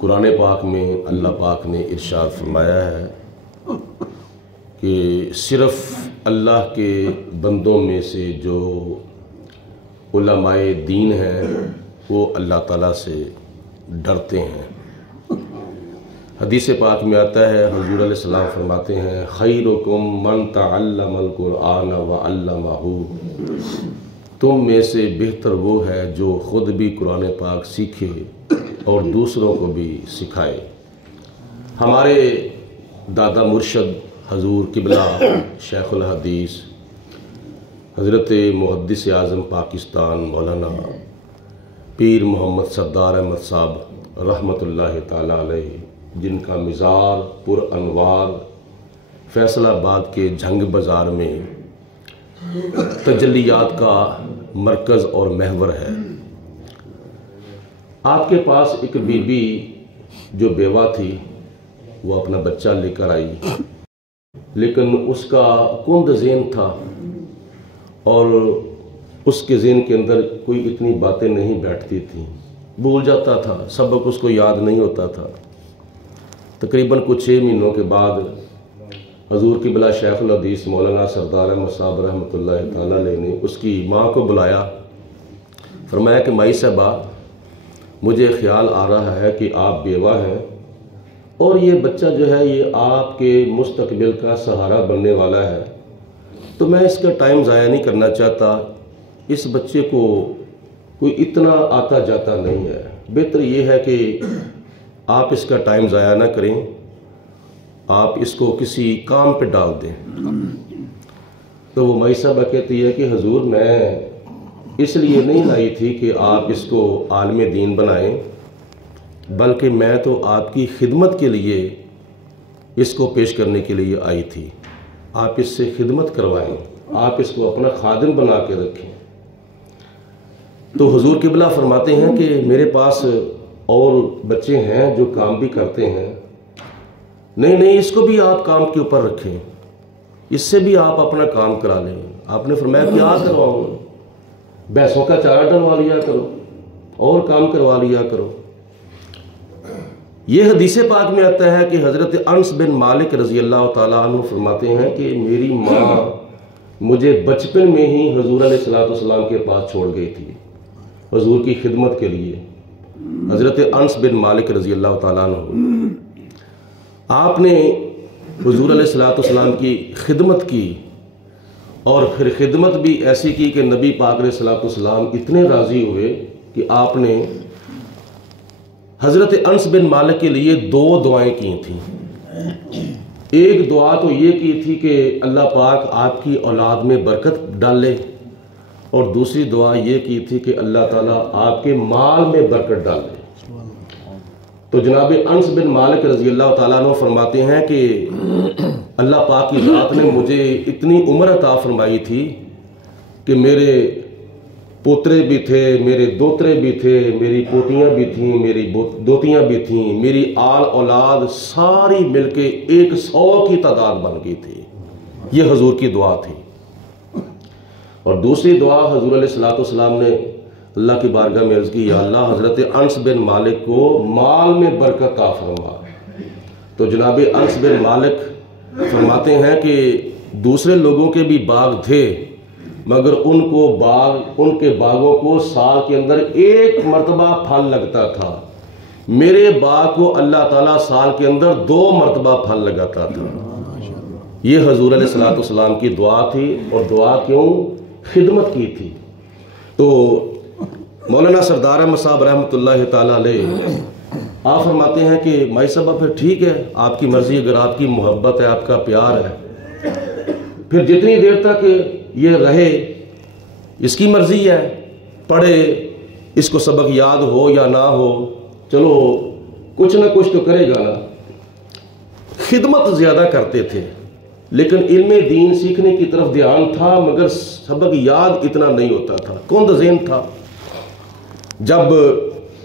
قرآن پاک میں اللہ پاک نے ارشاد فرمایا ہے کہ صرف اللہ کے بندوں میں سے جو علماء دین ہیں وہ اللہ تعالیٰ سے ڈرتے ہیں۔ حدیث پاک میں آتا ہے، حضور علیہ السلام فرماتے ہیں خیرکم من تعلم القرآن وعلمہ، تم میں سے بہتر وہ ہے جو خود بھی قرآن پاک سیکھے اور دوسروں کو بھی سکھائے۔ ہمارے دادا مرشد حضور قبلہ شیخ الحدیث حضرت محدث اعظم پاکستان مولانا پیر محمد سردار احمد صاحب رحمۃ اللہ تعالی علیہ، جن کا مزار پر انوار فیصل آباد کے جھنگ بازار میں تجلیات کا مرکز اور محور ہے، آپ کے پاس ایک بی بی جو بیوہ تھی وہ اپنا بچہ لے کر آئی، لیکن اس کا کند ذہن تھا اور اس کے ذہن کے اندر کوئی اتنی باتیں نہیں بیٹھتی تھیں، بھول جاتا تھا، سبق اس کو یاد نہیں ہوتا تھا۔ تقریباً کچھ 6 مہینوں کے بعد حضور قبلہ شیخ الحدیث مولانا سردار احمد صاحب رحمۃ اللہ تعالی علیہ نے اس کی ماں کو بلایا، فرمایا کہ مائی صاحبہ مجھے خیال آ رہا ہے کہ آپ بیوہ ہیں اور یہ بچہ جو ہے یہ آپ کے مستقبل کا سہارا بننے والا ہے، تو میں اس کا ٹائم ضائع نہیں کرنا چاہتا، اس بچے کو کوئی اتنا آتا جاتا نہیں ہے، بہتر یہ ہے کہ آپ اس کا ٹائم ضائع نہ کریں، آپ اس کو کسی کام پہ ڈال دیں۔ تو وہ مائی صاحبہ کہتی ہے کہ حضور میں اس لیے نہیں لائی تھی کہ آپ اس کو عالم دین بنائیں، بلکہ میں تو آپ کی خدمت کے لیے اس کو پیش کرنے کے لیے آئی تھی، آپ اس سے خدمت کروائیں، آپ اس کو اپنا خادم بنا کے رکھیں۔ تو حضور قبلہ فرماتے ہیں کہ میرے پاس اور بچے ہیں جو کام بھی کرتے ہیں، نہیں اس کو بھی آپ کام کے اوپر رکھیں، اس سے بھی آپ اپنا کام کرا لیں۔ آپ نے فرمایا کیا کرواؤں، بھینسوں کا چارہ ڈلوا لیا کرو اور کام کروا لیا کرو۔ یہ حدیث پاک میں آتا ہے کہ حضرت انس بن مالک رضی اللہ تعالیٰ عنہ فرماتے ہیں کہ میری ماں مجھے بچپن میں ہی حضور علیہ السلام کے پاس چھوڑ گئی تھی حضور کی خدمت کے لیے۔ حضرت انس بن مالک رضی اللہ تعالیٰ عنہ آپ نے حضور علیہ السلام کی خدمت کی اور پھر خدمت بھی ایسی کی کہ نبی پاک علیہ السلام اتنے راضی ہوئے کہ آپ نے حضرت انس بن مالک کے لیے 2 دعائیں کی تھیں۔ ایک دعا تو یہ کی تھی کہ اللہ پاک آپ کی اولاد میں برکت ڈالے، اور دوسری دعا یہ کی تھی کہ اللہ تعالیٰ آپ کے مال میں برکت ڈالے۔ تو جناب انس بن مالک رضی اللہ تعالیٰ عنہ فرماتے ہیں کہ اللہ پاک کی ذات نے مجھے اتنی عمر عطا فرمائی تھی کہ میرے پوترے بھی تھے، میرے دوترے بھی تھے، میری پوتیاں بھی تھیں، میری دوتیاں بھی تھیں، میری آل اولاد ساری مل کے 100 کی تعداد بن گئی تھی۔ یہ حضور کی دعا تھی۔ اور دوسری دعا حضور علیہ السلام نے اللہ کی بارگاہ میں عرض کی، یا اللہ حضرت انس بن مالک کو مال میں برکت عطا فرما۔ تو جناب انس بن مالک فرماتے ہیں کہ دوسرے لوگوں کے بھی باغ تھے، مگر ان کے باغوں کو سال کے اندر 1 مرتبہ پھل لگتا تھا، میرے باغ کو اللہ تعالیٰ سال کے اندر 2 مرتبہ پھل لگاتا تھا۔ یہ حضور علیہ السلام کی دعا تھی، اور دعا کیوں؟ خدمت کی تھی۔ تو مولانا سردار احمد صاحب رحمۃ اللہ تعالیٰ علیہ آپ فرماتے ہیں کہ مائی صاحبہ پھر ٹھیک ہے، آپ کی مرضی، اگر آپ کی محبت ہے، آپ کا پیار ہے، پھر جتنی دیر تک یہ رہے اس کی مرضی ہے، پڑھے، اس کو سبق یاد ہو یا نہ ہو، چلو کچھ نہ کچھ تو کرے گا نا۔ خدمت زیادہ کرتے تھے، لیکن علم دین سیکھنے کی طرف دھیان تھا، مگر سبق یاد اتنا نہیں ہوتا تھا، کند ذہن تھا۔ جب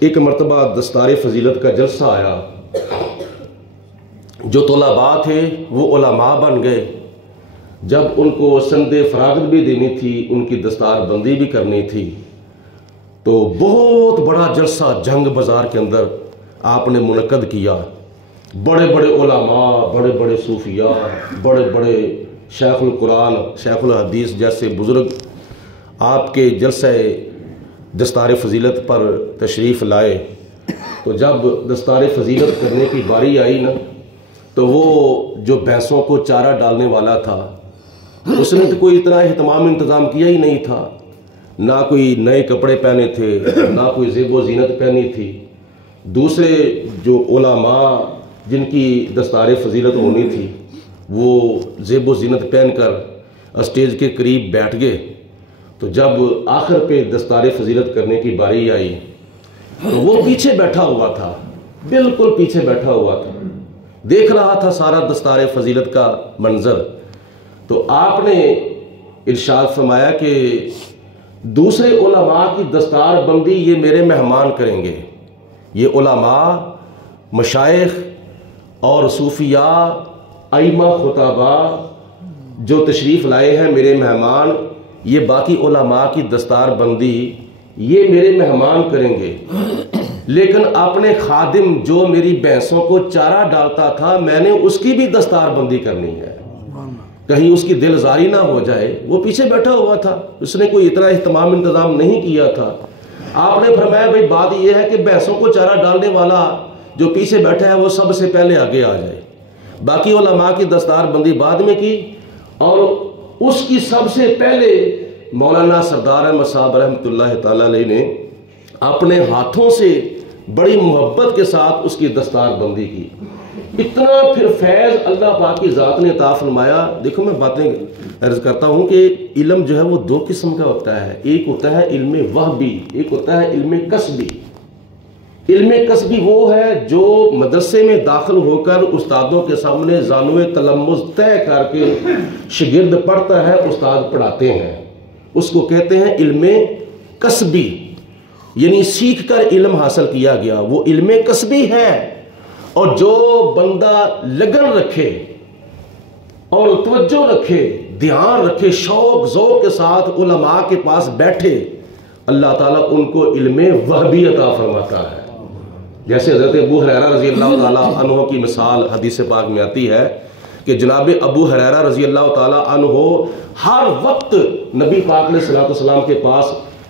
ایک مرتبہ دستار فضیلت کا جلسہ آیا، جو طلباء تھے وہ علماء بن گئے، جب ان کو سند فراغت بھی دینی تھی، ان کی دستار بندی بھی کرنی تھی، تو بہت بڑا جلسہ جنگ بازار کے اندر آپ نے منعقد کیا، بڑے بڑے علماء، بڑے بڑے صوفیاء، بڑے بڑے شیخ القرآن، شیخ الحدیث جیسے بزرگ آپ کے جلسہ دستار فضیلت پر تشریف لائے۔ تو جب دستار فضیلت کرنے کی باری آئی نا، تو وہ جو بھینسوں کو چارہ ڈالنے والا تھا اس نے تو کوئی اتنا اہتمام انتظام کیا ہی نہیں تھا، نہ کوئی نئے کپڑے پہنے تھے، نہ کوئی زیب و زینت پہنی تھی۔ دوسرے جو علماء جن کی دستار فضیلت ہونی تھی وہ زیب و زینت پہن کر اسٹیج کے قریب بیٹھ گئے۔ تو جب آخر پہ دستار فضیلت کرنے کی باری آئی تو وہ پیچھے بیٹھا ہوا تھا، بالکل پیچھے بیٹھا ہوا تھا، دیکھ رہا تھا سارا دستار فضیلت کا منظر۔ تو آپ نے ارشاد فرمایا کہ دوسرے علماء کی دستار بندی یہ میرے مہمان کریں گے، یہ علماء، مشائخ اور صوفیاء، ائمہ خطباء جو تشریف لائے ہیں میرے مہمان، یہ باقی علماء کی دستار بندی یہ میرے مہمان کریں گے، لیکن اپنے خادم جو میری بھینسوں کو چارہ ڈالتا تھا میں نے اس کی بھی دستار بندی کرنی ہے، کہیں اس کی دل زاری نہ ہو جائے۔ وہ پیچھے بیٹھا ہوا تھا، اس نے کوئی اتنا اہتمام انتظام نہیں کیا تھا۔ آپ نے فرمایا بھائی بات یہ ہے کہ بھینسوں کو چارہ ڈالنے والا جو پیچھے بیٹھا ہے وہ سب سے پہلے آگے آ جائے، باقی علماء کی دستار بندی بعد میں کی، اور اس کی سب سے پہلے مولانا سردار احمد صاحب رحمۃ اللہ تعالیٰ علیہ نے اپنے ہاتھوں سے بڑی محبت کے ساتھ اس کی دستار بندی کی۔ اتنا پھر فیض اللہ پاک کی ذات نے عطا فرمایا۔ دیکھو میں باتیں عرض کرتا ہوں کہ علم جو ہے وہ دو قسم کا ہوتا ہے، ایک ہوتا ہے علم وہبی، ایک ہوتا ہے علم کسبی۔ علم کسبی وہ ہے جو مدرسے میں داخل ہو کر استادوں کے سامنے زانوِ تلمذ طے کر کے شاگرد پڑھتا ہے، استاد پڑھاتے ہیں، اس کو کہتے ہیں علم کسبی، یعنی سیکھ کر علم حاصل کیا گیا، وہ علم کسبی ہے۔ اور جو بندہ لگن رکھے اور توجہ رکھے، دھیان رکھے، شوق ذوق کے ساتھ علماء کے پاس بیٹھے، اللہ تعالیٰ ان کو علم وہبی عطا فرماتا ہے۔ جیسے حضرت ابو ہریرہ رضی اللہ تعالیٰ عنہ کی مثال حدیث پاک میں آتی ہے کہ جناب ابو ہریرہ رضی اللہ تعالیٰ عنہ ہر وقت نبی پاک علیہ السلام کے پاس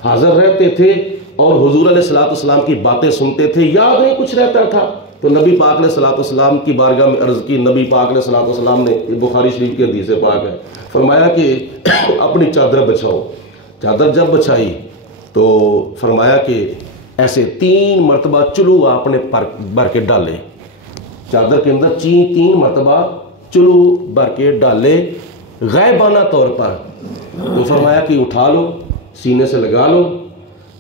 حاضر رہتے تھے اور حضور علیہ السلام کی باتیں سنتے تھے، یاد نہیں کچھ رہتا تھا تو نبی پاک علیہ السلام کی بارگاہ میں عرض کی۔ نبی پاک علیہ السلام نے، بخاری شریف کی حدیث پاک ہے، فرمایا کہ اپنی چادر بچھاؤ۔ چادر جب بچھائی تو فرمایا کہ ایسے 3 مرتبہ چلو آپ نے بھر کے ڈالے، چادر کے اندر 3 مرتبہ چلو بھر کے ڈالے غیبانہ طور پر۔ تو فرمایا کہ اٹھا لو، سینے سے لگا لو۔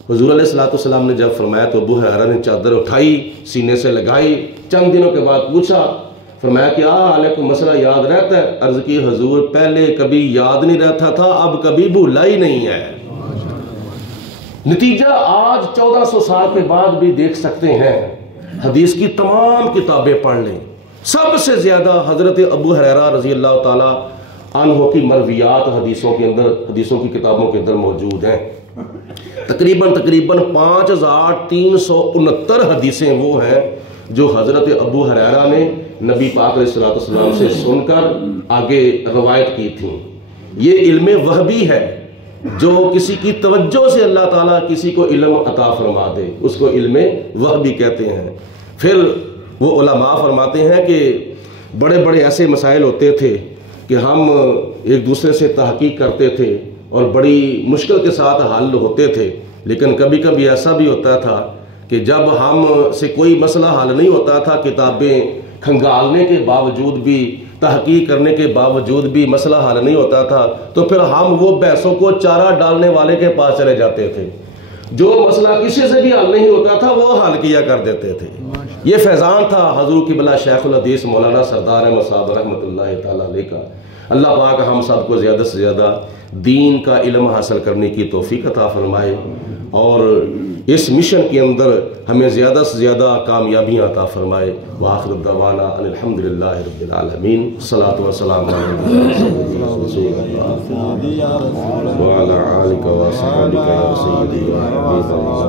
حضور علیہ السلام نے جب فرمایا تو ابو ہریرہ نے چادر اٹھائی، سینے سے لگائی، چند دنوں کے بعد پوچھا، فرمایا کہ حالے کو مسئلہ یاد رہتا ہے؟ عرض کی حضور پہلے کبھی یاد نہیں رہتا تھا، اب کبھی بھولا ہی نہیں ہے۔ نتیجہ آج 1400 سال کے بعد بھی دیکھ سکتے ہیں، حدیث کی تمام کتابیں پڑھ لیں، سب سے زیادہ حضرت ابو ہریرہ رضی اللہ تعالیٰ عنہ کی مرویات حدیثوں کے اندر، حدیثوں کی کتابوں کے اندر موجود ہیں۔ تقریباً 5369 حدیثیں وہ ہیں جو حضرت ابو ہریرہ نے نبی پاک علیہ السلام سے سن کر آگے روایت کی تھیں۔ یہ علم وہبی ہے، جو کسی کی توجہ سے اللہ تعالیٰ کسی کو علم عطا فرما دے، اس کو علم وہبی کہتے ہیں۔ پھر وہ علماء فرماتے ہیں کہ بڑے بڑے ایسے مسائل ہوتے تھے کہ ہم ایک دوسرے سے تحقیق کرتے تھے اور بڑی مشکل کے ساتھ حل ہوتے تھے، لیکن کبھی کبھی ایسا بھی ہوتا تھا کہ جب ہم سے کوئی مسئلہ حل نہیں ہوتا تھا، کتابیں کھنگالنے کے باوجود بھی، تحقیق کرنے کے باوجود بھی مسئلہ حل نہیں ہوتا تھا، تو پھر ہم وہ بھینسوں کو چارہ ڈالنے والے کے پاس چلے جاتے تھے، جو مسئلہ کسی سے بھی حل نہیں ہوتا تھا وہ حل کیا کر دیتے تھے۔ یہ فیضان تھا حضور قبلہ شیخ الحدیث مولانا سردار احمد صاحب رحمۃ اللہ تعالیٰ علیہ کا۔ اللہ پاک ہم سب کو زیادہ سے زیادہ دین کا علم حاصل کرنے کی توفیق عطا فرمائے اور اس مشن کے اندر ہمیں زیادہ سے زیادہ کامیابیاں عطا فرمائے۔ وآخر الدعوانا ان الحمدللہ رب العالمین، الصلاۃ والسلام علیہ وعلی آلک وصحبک یا سیدی یا حبیب اللہ،